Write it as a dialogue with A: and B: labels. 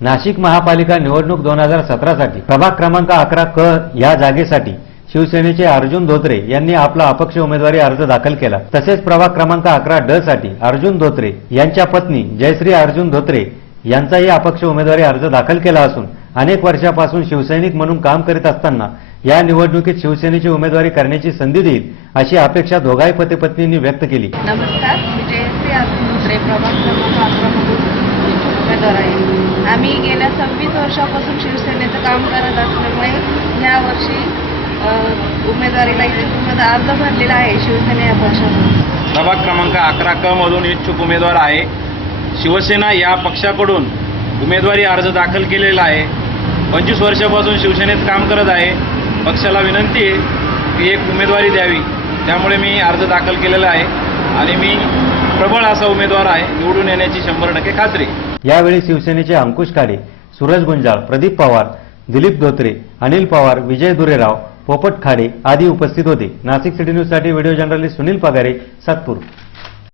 A: नाशिक महापालिका निवडणूक दोन हजार सतरासाठी प्रभाग क्रमांक अकरा क या जागेसाठी शिवसेनेचे अर्जुन धोत्रे यांनी आपला अपक्ष उमेदवारी अर्ज दाखल केला. तसेच प्रभाग क्रमांक अकरा ड साठी अर्जुन धोत्रे यांच्या पत्नी जयश्री अर्जुन धोत्रे यांचाही अपक्ष उमेदवारी अर्ज दाखल केला असून अनेक वर्षापासून शिवसैनिक म्हणून काम करीत असताना या निवडणुकीत शिवसेनेची उमेदवारी करण्याची संधी देईल अशी अपेक्षा दोघाही पतीपत्नींनी व्यक्त केली.
B: नमस्कार जयश्री अर्जुन धोत्रे प्रभाग क्रमांक आमदार आहे. आम्ही गेल्या सव्वीस वर्षापासून शिवसेनेचं काम करत असल्यामुळे ह्या वर्षी उमेदवारीला इच्छुक उमेदवार अर्ज भरलेला आहे शिवसेना या पक्षातून
C: प्रभाग क्रमांक अकरा क मधून इच्छुक उमेदवार आहे. शिवसेना या पक्षाकडून उमेदवारी अर्ज दाखल केलेला आहे. पंचवीस वर्षापासून शिवसेनेत काम करत आहे. पक्षाला विनंती आहे की एक उमेदवारी द्यावी. त्यामुळे मी अर्ज दाखल केलेला आहे. आणि मी प्रबळ असा उमेदवार आहे. निवडून येण्याची शंभर टक्के खात्री.
A: यावेळी शिवसेनेचे अंकुश काळे सूरज गुंजाळ प्रदीप पवार दिलीप धोत्रे अनिल पवार विजय दुरेराव पोपट खाडे आदी उपस्थित होते. नाशिक सिटी न्यूजसाठी व्हिडिओ जर्नलिस्ट सुनील पगारे सातपूर.